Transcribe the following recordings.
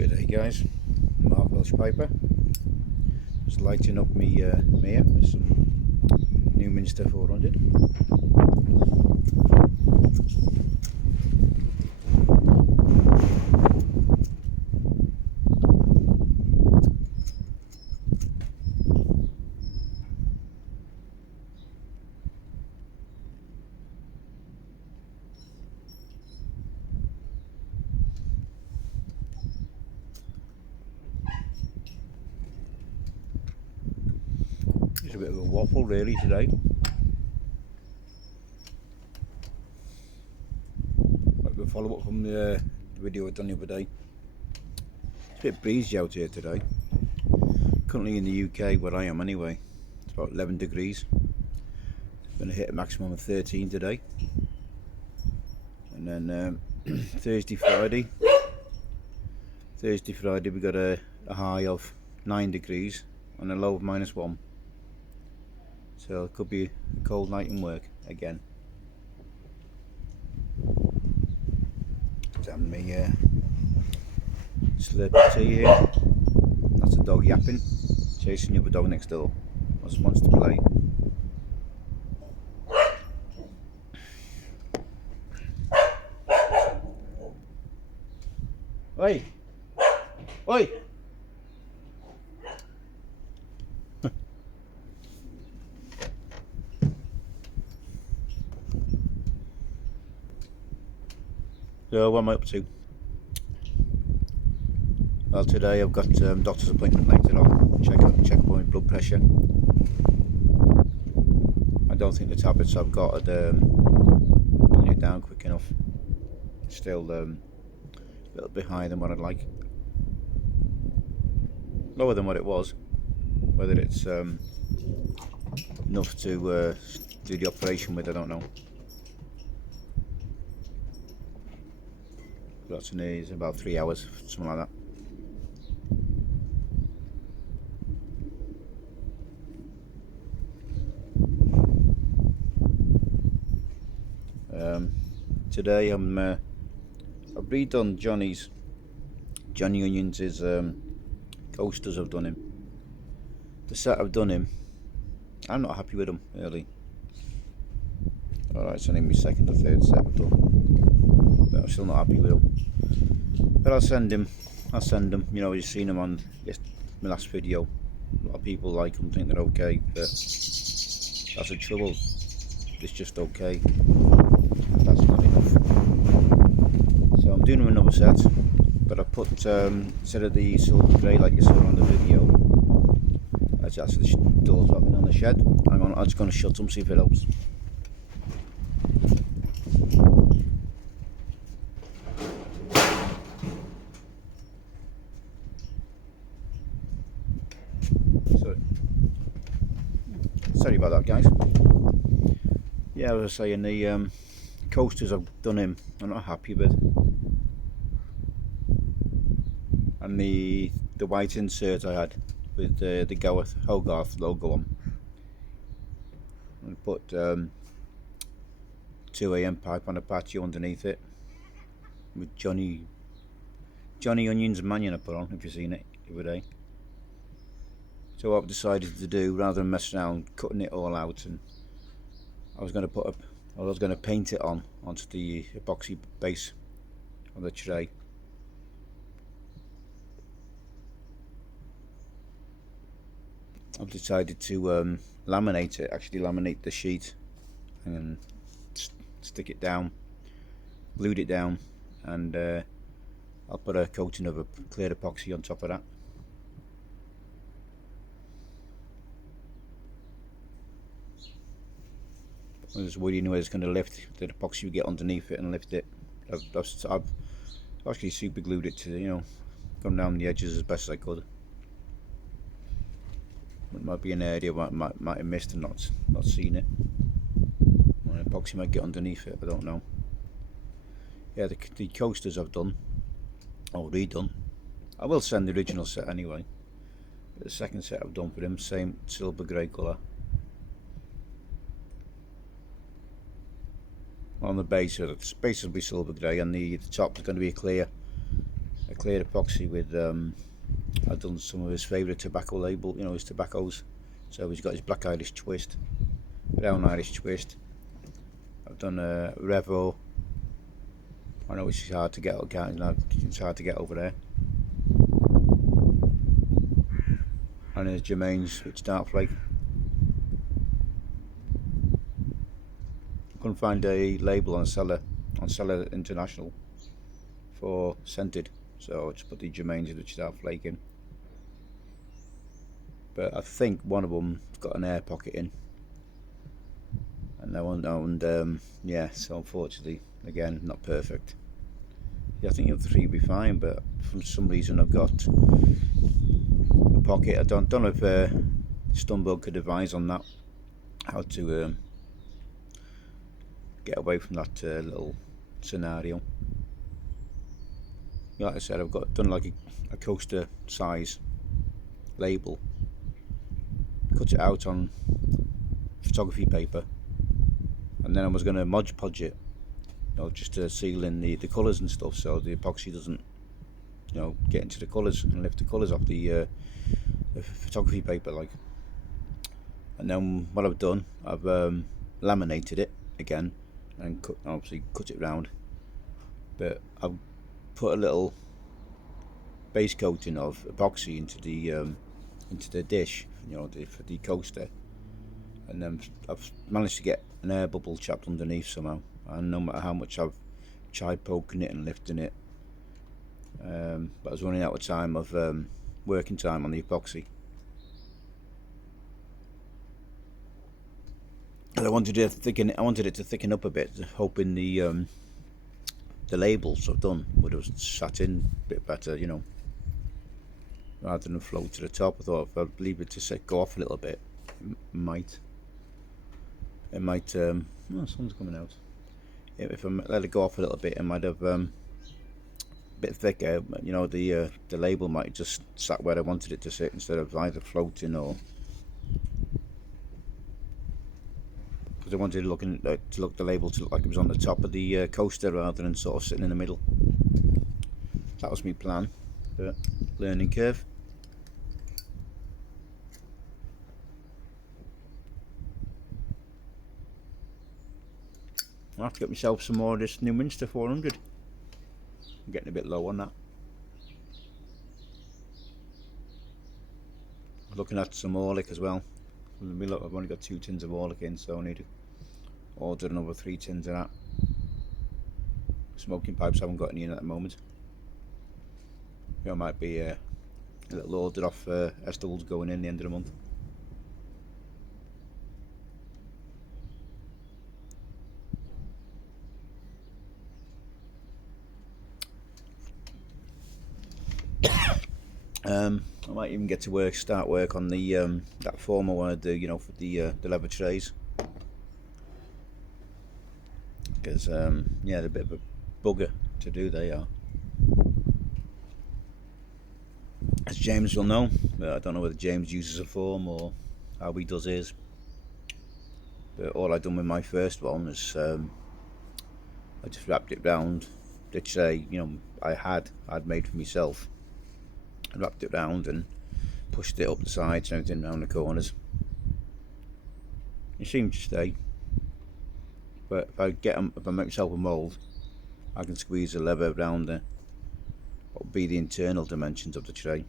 Good day guys, Mark Welsh Piper. Just lighting up me mere with some Newminster 400. It's a bit of a waffle really today. Like a follow up from the video I done the other day. It's a bit breezy out here today. Currently in the UK where I am anyway. It's about 11 degrees. It's going to hit a maximum of 13 today. And then Thursday, Friday we got a high of 9 degrees and a low of -1. So it could be a cold night in work again. Just having me slurp of tea here. That's a dog yapping, chasing the other dog next door. Just wants to play. Oi! Oi! So what am I up to? Well, today I've got doctor's appointment later on. Check up on my blood pressure. I don't think the tablets I've got are bringing it down quick enough. Still a little bit higher than what I'd like. Lower than what it was. Whether it's enough to do the operation with, I don't know. That's in about 3 hours, something like that. Today I've redone Johnny Onions' coasters. I've done him. The set I've done him, I'm not happy with them really. Alright, it's only my second or third set I've done, but I'm still not happy with them. But I'll send them. You know, you've seen them on my last video. A lot of people like them, think they're okay, but that's the trouble. It's just okay. That's not enough. So I'm doing them another set, but I put instead of the silver grey like you saw on the video, that's the doors open on the shed. I'm just going to shut them, see if it helps. Sorry about that, guys. Yeah, as I was saying, the coasters I've done him, I'm not happy with, and the white insert I had with the Hogarth logo on. I put 2am pipe on a patio underneath it with Johnny Onions Manion I put on, if you've seen it the other day. So what I've decided to do, rather than mess around cutting it all out, and I was going to paint it onto the epoxy base on the tray. I've decided to laminate the sheet and stick it down, glued it down, and I'll put a coating of a clear epoxy on top of that. I was worrying whether it's going to lift, the epoxy will get underneath it and lift it. I've actually super glued it to, you know, gone down the edges as best as I could. It might be an area where I might have missed and not seen it. The epoxy might get underneath it, I don't know. Yeah, the coasters I've done, or redone. I will send the original set anyway. But the second set I've done for him, same silver grey colour. On the base, so the base will be silver grey, and the top is going to be a clear clear epoxy with I've done some of his favourite tobacco label, you know, his tobaccos. So he's got his black Irish twist, brown Irish twist. I've done a Revo. I know it's hard to get, it's hard to get over there. And there's Jermaine's, which dark flake. Couldn't find a label on Seller International for scented, so I just put the Jermaine's which dark flake in. But I think one of them's got an air pocket in, and that one, yeah. So unfortunately, again, not perfect. Yeah, I think the 3 will be fine, but for some reason I've got a pocket. I don't know if Stunbug could advise on that, how to get away from that little scenario. Like I said, I've done like a coaster size label, cut it out on photography paper, and then I was going to Mod Podge it, you know, just to seal in the colours and stuff, so the epoxy doesn't, you know, get into the colours and lift the colours off the photography paper, like. And then what I've done, I've laminated it again and obviously cut it round, but I've put a little base coating of epoxy into the dish, you know, for the coaster, and then I've managed to get an air bubble trapped underneath somehow, and no matter how much I've tried poking it and lifting it, but I was running out of time of working time on the epoxy. And I wanted it to thicken up a bit, hoping the labels I've done would have sat in a bit better, you know, rather than float to the top. I thought if I leave it to go off a little bit, it might oh, sun's coming out. If I let it go off a little bit, it might have a bit thicker, you know, the label might just sat where I wanted it to sit instead of either floating or, because I wanted the label to look like it was on the top of the coaster rather than sort of sitting in the middle. That was my plan, but learning curve. I'll have to get myself some more of this Newminster 400. I'm getting a bit low on that. Looking at some Orlick as well. I've only got 2 tins of Orlick in, so I need to order another 3 tins of that. Smoking pipes I haven't got any in at the moment. There might be a little order off Estel's going in the end of the month. I might even get to start work on the that form I want to do, you know, for the leather trays, because yeah, they're a bit of a bugger to do, they are, as James will know, but I don't know whether James uses a form or how he does his. But all I've done with my first one is I just wrapped it round the tray, you know, I'd made for myself. I wrapped it round and pushed it up the sides and everything round the corners. It seemed to stay, but if I make myself a mould, I can squeeze the leather around what would be the internal dimensions of the tray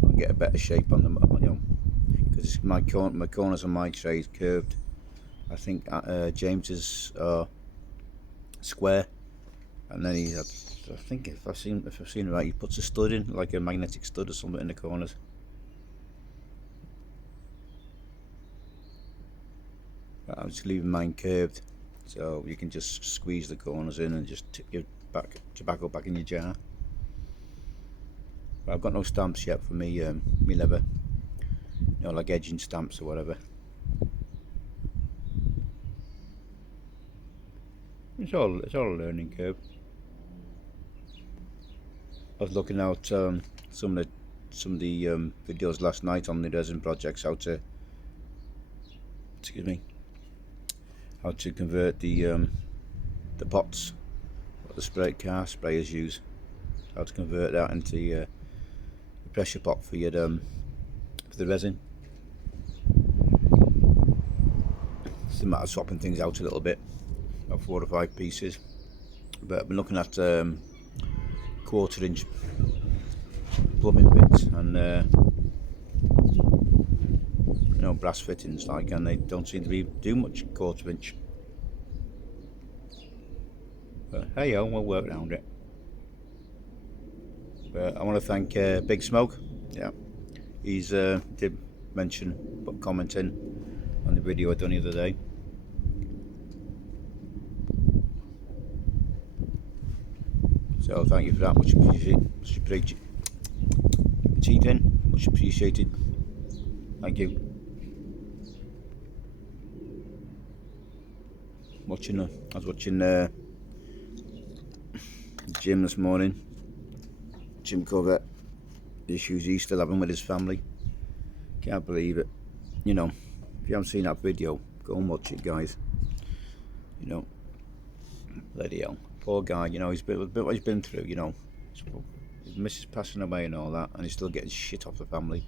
and get a better shape on them, you know, because my corners on my tray is curved. I think James's are square, and then I think if I've seen it right, he puts a stud in, like a magnetic stud or something in the corners. But I'm just leaving mine curved, so you can just squeeze the corners in and just tip your tobacco back in your jar. But I've got no stamps yet for me leather, you know, like edging stamps or whatever. It's all a learning curve. I was looking out some of the videos last night on the resin projects, how to convert the pots what the car sprayers use. How to convert that into the pressure pot for your for the resin. It's a matter of swapping things out a little bit, about 4 or 5 pieces. But I've been looking at 1/4 inch plumbing bits and brass fittings, and they don't seem to do much 1/4 inch. But hey ho, we'll work around it. But I want to thank Big Smoke. Yeah, he's did mention, put comment in on the video I done the other day. So thank you for that, much appreciated. Much appreciated. Thank you. I was watching the gym this morning. Jim Covert, the issues he's still having with his family. Can't believe it. If you haven't seen that video, go and watch it, guys. Bloody hell. Poor guy, he's been what he's been through, his missus passing away and all that, and he's still getting shit off the family.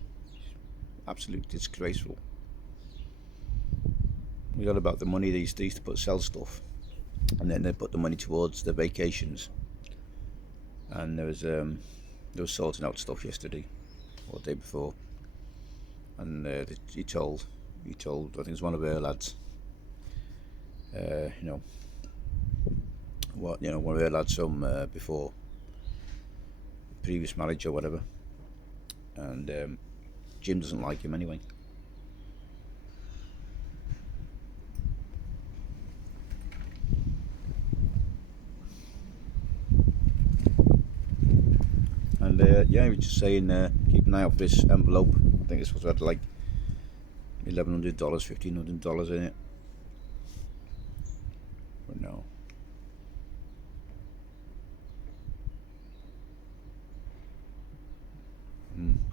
Absolutely disgraceful. We got about the money they used to sell stuff, and then they put the money towards the vacations. And they was sorting out stuff yesterday or the day before, and he told I think it was one of her lads, one of her lads from before previous marriage or whatever, and Jim doesn't like him anyway. And he was just saying, keep an eye out for this envelope. I think this was had like $1,100, $1,500 in it. But no.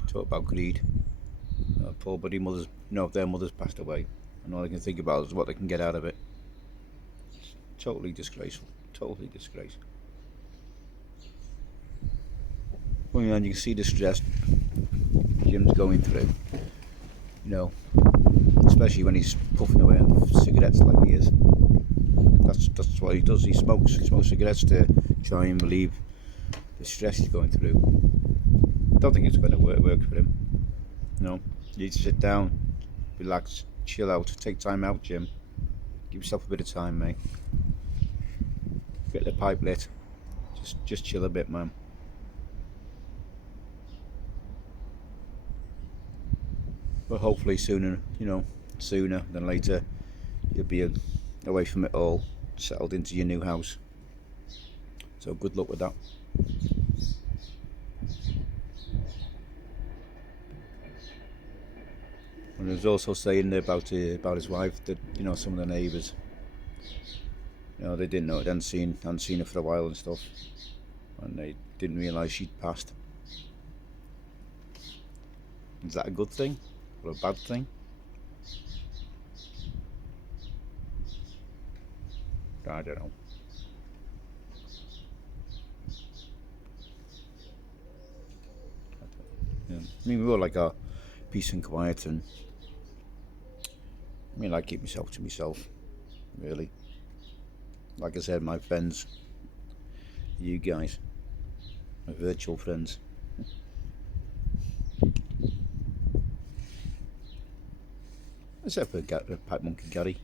Talk about greed. Poor buddy mothers, their mothers passed away, and all they can think about is what they can get out of it. It's totally disgraceful. Totally disgraceful. Well, you can see the stress Jim's going through, especially when he's puffing away on cigarettes like he is. That's what he does. He smokes cigarettes to try and relieve the stress he's going through. Don't think it's going to work for him. You need to sit down, relax, chill out, take time out, Jim. Give yourself a bit of time, mate. Get the pipe lit. Just chill a bit, man. But hopefully sooner than later, you'll be away from it all, settled into your new house. So good luck with that. And he was also saying about his wife that some of the neighbours, they didn't know, hadn't seen her for a while and stuff, and they didn't realise she'd passed. Is that a good thing or a bad thing? I don't know. We all like our peace and quiet, and I keep myself to myself, really. Like I said, my friends, you guys, my virtual friends. Except for Pipe Monkey Gary.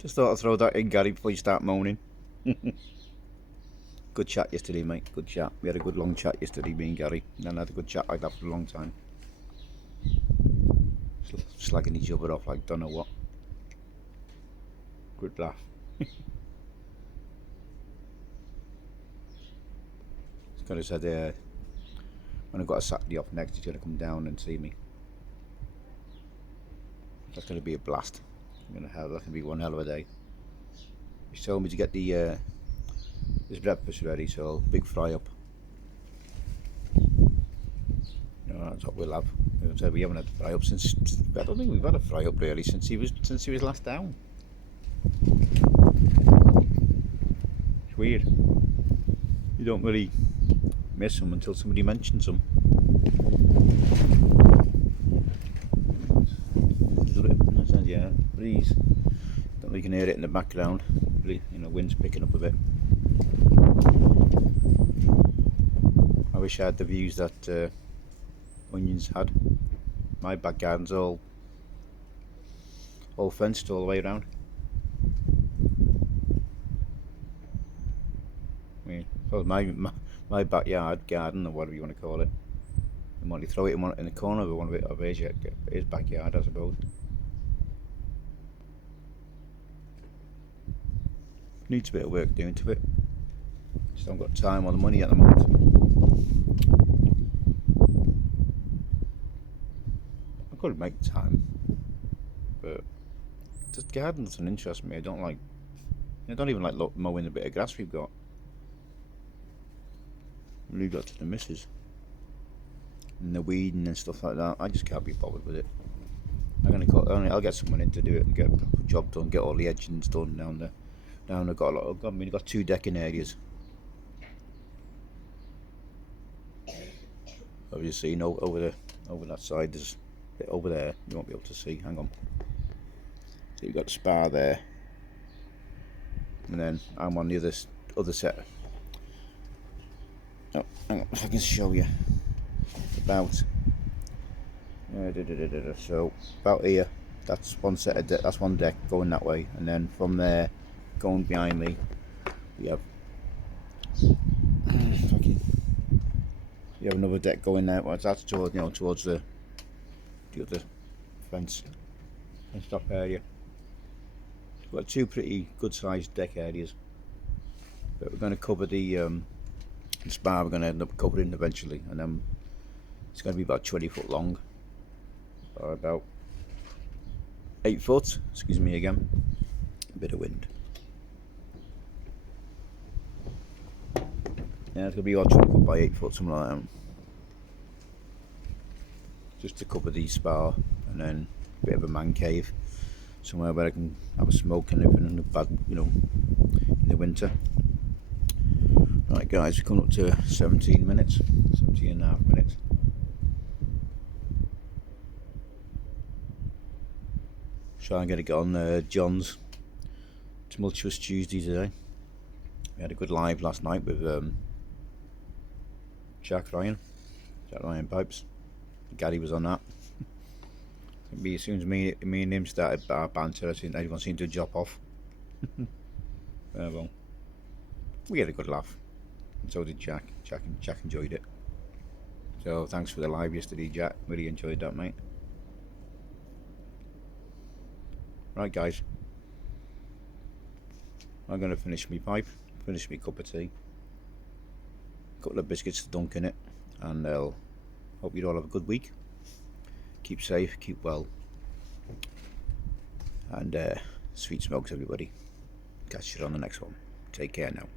Just thought I'd throw that in, Gary, before you start moaning. Good chat yesterday, mate. Good chat. We had a good long chat yesterday, me and Gary. And I had a good chat like that for a long time. Slagging each other off like don't know what. Good laugh. He's kind of said when I've got a Saturday off next, he's going to come down and see me. That's going to be a blast. That's going to be one hell of a day. He's told me to get his breakfast ready, so big fry up. That's what we'll have. We haven't had a fry up since, I don't think we've had a fry up really since he was last down. It's weird. You don't really miss them until somebody mentions them. There's a little, yeah, breeze. Don't know if you can hear it in the background. Really, you know, wind's picking up a bit. I wish I had the views that Onions had. My back garden's all fenced all the way around. I mean, so my backyard garden, or whatever you want to call it. You might throw it in the corner of one of his backyard, I suppose. Needs a bit of work doing to it. Just haven't got time or the money at the moment. I could make time, but just garden doesn't interest me. I don't even like mowing the bit of grass we've got. Leave that to the missus. And the weeding and stuff like that. I just can't be bothered with it. I'll get someone in to do it and get a proper job done. Get all the edgings done down there. Down I've got 2 decking areas. Obviously, you know, over that side, there's a bit over there you won't be able to see. Hang on. So you've got the spar there, and then I'm on the other set. Oh, hang on, if I can show you. About so about here. That's one set of that's one deck going that way, and then from there, going behind me, we have another deck going there. Well, that's towards the other fenced off area. We've got 2 pretty good sized deck areas, but we're going to cover the spar. We're going to end up covering eventually, and then it's going to be about 20 foot long, or about 8 foot. Excuse me again. A bit of wind. Yeah, it's going to be about 20 foot by 8 foot, something like that. Just to cover the spar, and then a bit of a man cave, somewhere where I can have a smoke and everything in the bad, in the winter. Right guys, we're coming up to 17 minutes, 17 and a half minutes. So I'm going to get on John's Tumultuous Tuesday today. We had a good live last night with Jack Ryan Pipes. Gary was on that. As soon as me and him started our banter, everyone seemed to drop off. Well, we had a good laugh, and so did Jack. Jack enjoyed it. So thanks for the live yesterday, Jack. Really enjoyed that, mate. Right, guys. I'm going to finish my pipe, finish my cup of tea, a couple of biscuits to dunk in it, and I'll hope you all have a good week. Keep safe, keep well, and sweet smokes, everybody. Catch you on the next one. Take care now.